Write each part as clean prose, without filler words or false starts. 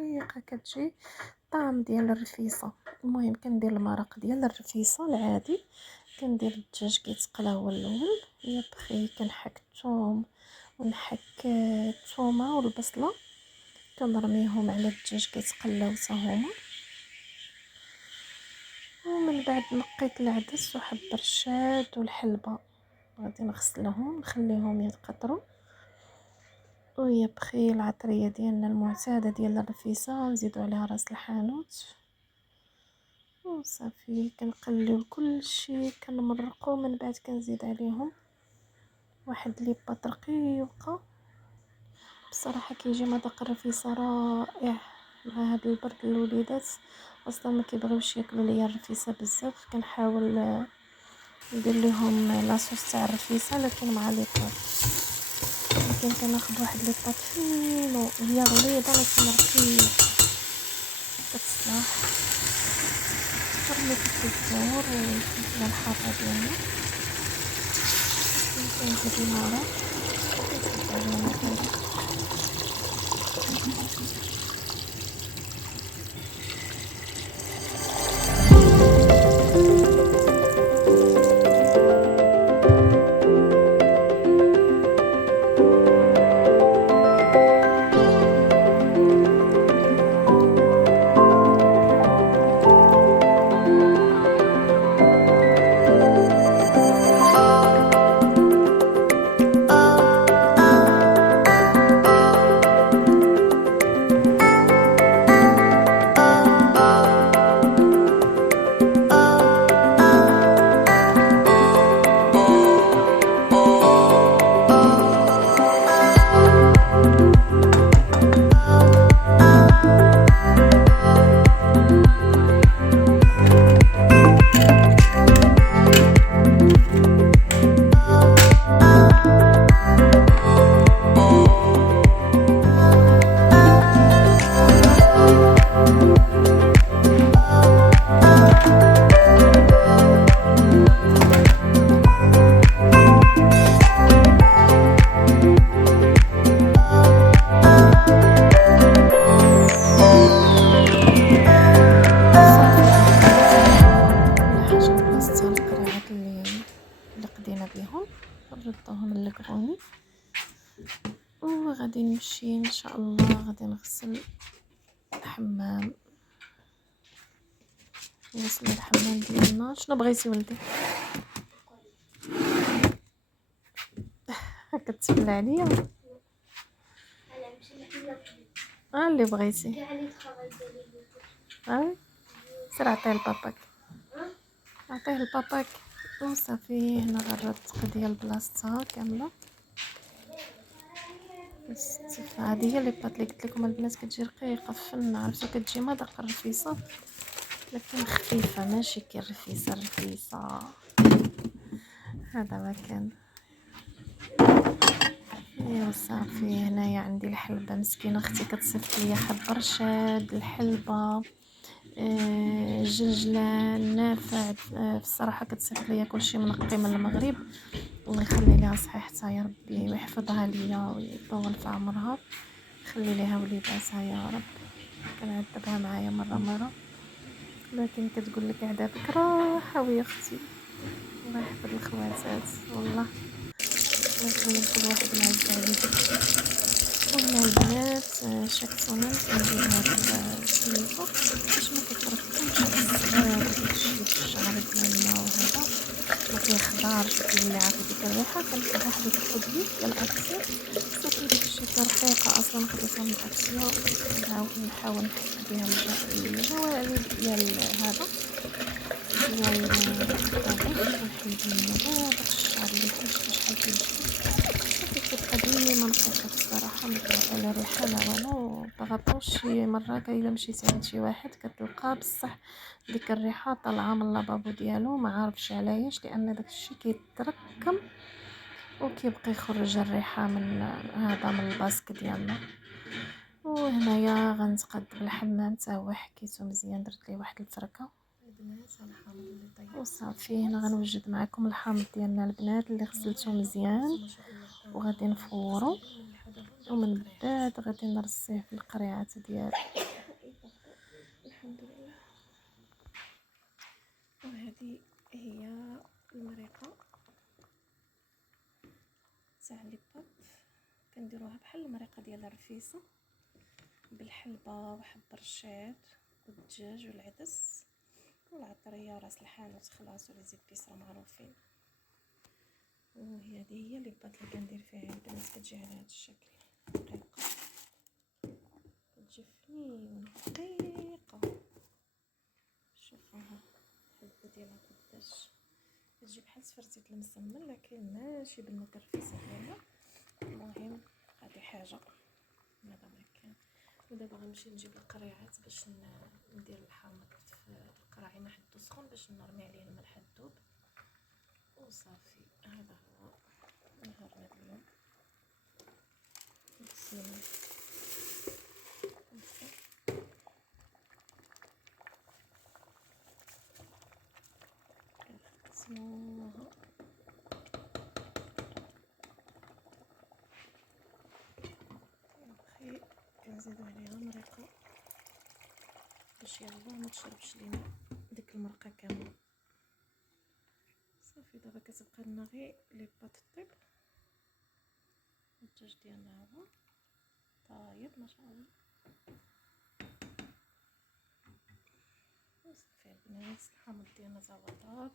رقيقة كتجي طعم ديال الرفيسة. المهم كندير المرق ديال الرفيسة العادي، كندير الدجاج كيتقلى هو الاول، يا بخي كنحك الثوم ونحك الثومه والبصله، كنرميهم على الدجاج كيتقلاو حتى هما. ومن بعد نقيت العدس وحب الرشاد والحلبه، غادي نغسلهم نخليهم يتقطروا. ويا بخي العطريه ديالنا المعتاده ديال الرفيسه، نزيدوا عليها راس الحانوت وصافي. كنقليو كلشي كنمرقو، من بعد كنزيد عليهم واحد لي بط رقيقه. بصراحه كيجي مذاق الرفيسه رائع مع هاد البرد. الوليدات اصلا ما كيبغيوش ياكلوا ليا الرفيسه بزاف، كنحاول ندير لهم لاصوص تاع الرفيسه لكن مع لي بط. لكن كناخذ واحد لي بط فينو، هي غليظه لكن رقيقه كتصلاح. رميت الزبور والفلفله الحاره ديالنا، كنزيد المرق كنزيد عليهم اللي قدينا بهم، نردوهم للكروني. وغادي نمشي ان شاء الله، غادي نغسل الحمام، نغسل الحمام ديالنا. شنو بغيتي ولدي؟ كتسفل عليا اللي بغيتي. سير عطيه لباباك، عطيه لباباك وصافي. هنا غنرتق ديال بلاصتها كامله. هذه هي اللي بطات لي قلت لكم البنات، كتجي رقيقه فن، عرفتو كتجي مذاق الرفيسه لكن خفيفه، ماشي كي الرفيسه هذا ما كان. ايوا صافي. هنايا عندي الحلبه، مسكينه اختي كتصيفط ليا حب رشاد، الحلبه، الجلجلان، نافع. في الصراحه كتصيفط ليا كلشي منقي من المغرب. الله يخلي ليها صحيحتها يا ربي ويحفظها ليا ويطول في عمرها، يخلي ليها وليداتها يا رب. كنعذبها معايا مره لكن كتقول لك عذابك راحه ويا اختي. الله يحفظ الخواتات والله، الله يخلي كل واحد معز عليك. وهنا البنات شكسونا كندير هاد السميتو باش ما كيتركمش الزباب وداكشي في الشعر ديالنا، وهذا ما كيخضرش كيولي عافي ديك الريحه. كنحب واحد الكودلي ديال الاكسير، صافي داكشي كرقيقه اصلا خديتها من اكسيا، نحاول نحك بها الجوانب ديال هذا ديال الطاجين. كنحيد منه داك الشعر اللي حيت شحال كيجبد، صافي كتبقى ديما نقيقه. الصراحه ما كيعطي لا ريحه لا والو. بغاطو شي مره الا مشيتي عند شي واحد كتلقى بصح ديك الريحه طالعه من لابابو ديالو، ما عارفش علاش، لان داك الشيء كيتركم وكيبقى يخرج الريحه من هذا من الباسك ديالنا. وهنايا غنتقاد بالحمام حتى هو حكيته مزيان، درت ليه واحد الفركه البنات على الحامض اللي طيب وصافي. هنا غنوجد معكم الحامض ديالنا البنات اللي غسلته مزيان وغادي نفورو. ومن بعد غادي نرصيه في القريعات ديالي. الحمد لله. وهذه هي المريقه تاع لي باب، كنديروها بحال المريقه ديال الرفيسه بالحلبه وحب الرشاد والدجاج والعدس والعطريه وراس الحانوت خلاص ولا زيبيس راه معروفين. وهي هذه هي لي باب اللي كندير فيها البنات، كتجي على هذا الشكل دقيقه، كتجي فنينه دقيقه. شوفوها الحلبه ديالها قداش كتجي بحال سفرتيت المسمن لكن ماشي بالمكرفسه ديالها. المهم هذه حاجه هذا ما كان. ودابا غنمشي نجيب القريعات باش ندير الحامض في القرعي نحطو سخون باش نرمي عليه الملح الذوب وصافي. هذا هو نهارنا اليوم. بسم الله. كنقسموها بخير، كنزيدو عليها مريقه باش يلاه ما تشربش لينا ديك المرقه كامله. صافي دابا كتبقى لنا غير لي باط طيب. الدجاج ديالنا هو طايب ما شاء الله. صافي البنات الحامض ديالنا تا هو طاب.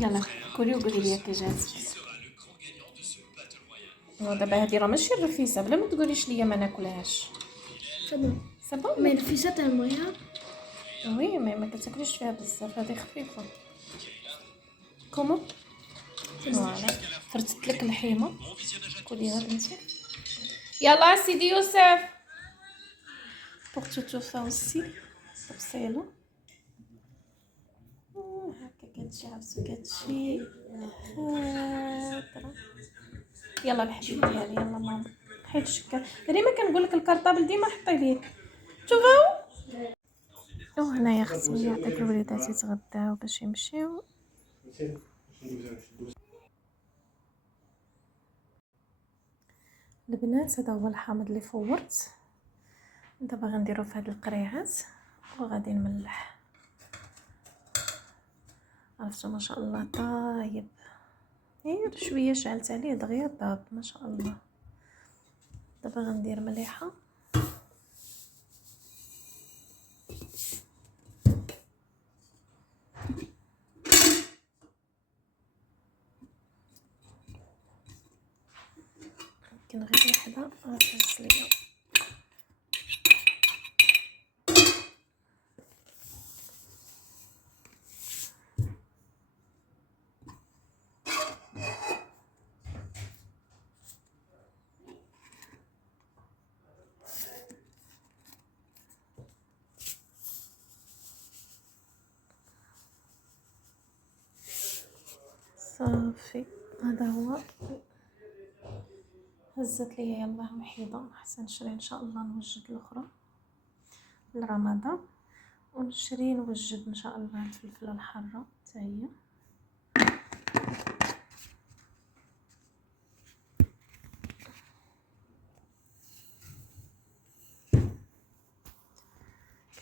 يلا كولي وقولي لي كي جات. ودابا هادي راه ماشي الرفيسه، بلا ما تقوليش ليا ما ناكلهاش. صبون ما الرفيسه تاع المويه وي ما كتاكليش فيها بزاف، هذه خفيفه. كومو فوالا فرتت لك الحيمه. كليها بنتي. يلا سيدي يوسف بوغ توتوفا اوسي طبسيلو. هكا كتجي عرفتو كتجي خاطره. يلا الحبيب ديالي يلا ماما حيد الشكر. ديما كنقول لك الكارطابل ديما حطي ليه. شوفوا وهنايا اختي عطيت الوليدات يتغداو باش يمشيو. البنات هذا هو الحامض اللي فورت. دابا غنديرو في هاد القريعات وغادي نملح. عرفتو ما شاء الله طايب، غير شويه شعلت عليه دغيا طاب ما شاء الله. دابا غندير مليحه يمكن غير وحده غتهز ليا. صافي هذا هو هزت ليا يلاه وحيده. حتى نشري ان شاء الله نوجد الاخرى لرمضان، ونشري نوجد ان شاء الله الفلفله الحاره حتى هي.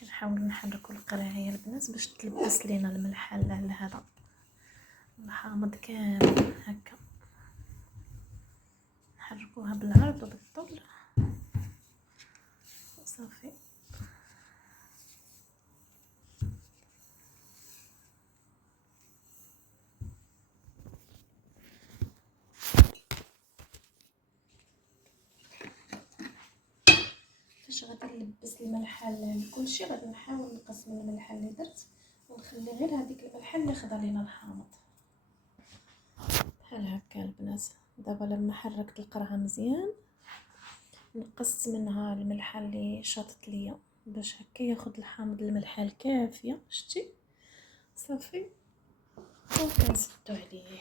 كنحاول نحركوا القرايه البنات باش تلبس لينا الملح لهذا الحامض كامل هكا. نحركوها بالعرض وبالطول صافي. فاش غادي نلبس الملح لكلشي غادي نحاول نقص من الملح اللي درت ونخلي غير هذيك الملحه اللي خدا لينا الحامض بحال هكا البنات. دابا لما حركت القرعه مزيان نقصت منها الملحه اللي شاطت ليا باش هكا ياخد الحامض الملحه الكافيه. شتي صافي وكنزيدو عليه،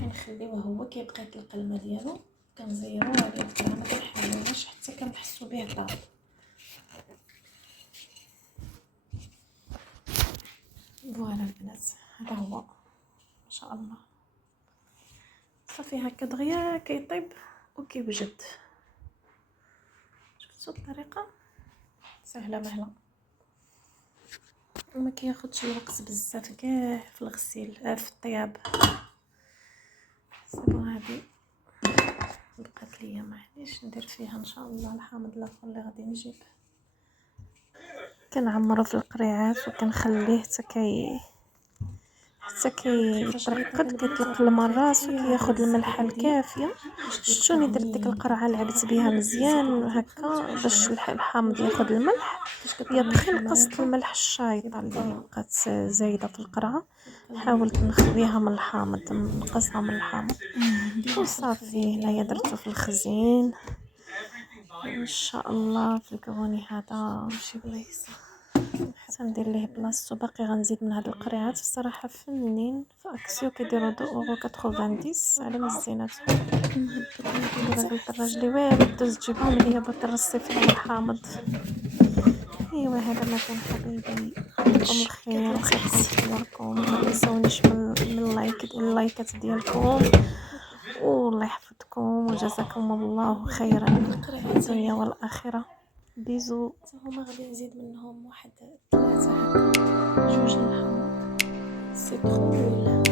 كنخليوه هو كيبقى يطلق الماء ديالو، كنزيرو عليه القرعه ما كنحلوهاش حتى كنحسو به طاب. فوالا البنات هذا هو ما شاء الله. صافي هكا دغيا كيطيب وكيوجد. شفتوا الطريقه سهله مهله وما كياخدش الوقت بزاف كاع في الغسيل في الطياب. صافي هذه بقات ليا معليش ندير فيها ان شاء الله الحامض الاخر اللي غادي نجيب. كنعمرو في القريعات وكنخليه حتى كيترقد كيطلق الماء راس وكياخد الملحه الكافيه. شتوني درت ديك القرعه لعبت بها مزيان هكا باش الحامض ياخد الملح. يبخي نقصت الملح الشايطه اللي بقات زايده في القرعه، حاولت نخليها من الحامض نقصها من الحامض وصافي. هنايا درتو في الخزين ان شاء الله في الكوني هذا شي بلايصه سندير ليه بلاصتو. باقي غنزيد من هاد القريعات الصراحه فنين في اكسيو كيديروا 2.90 على مزيناتهم. هاد الدراج لي واعر دوز تجيبهم ليا بترصي فيهم الحامض. ايوا هذا ما كان حبايبي، يعطيكم الخير وخيركم ديالكم. ما تنساونيش من اللايكات ديالكم والله يحفظكم وجزاكم الله خيرا الدنيا والاخره. بيزو. هما غادي نزيد منهم واحد 3 هكا، 2 الحمر سيترون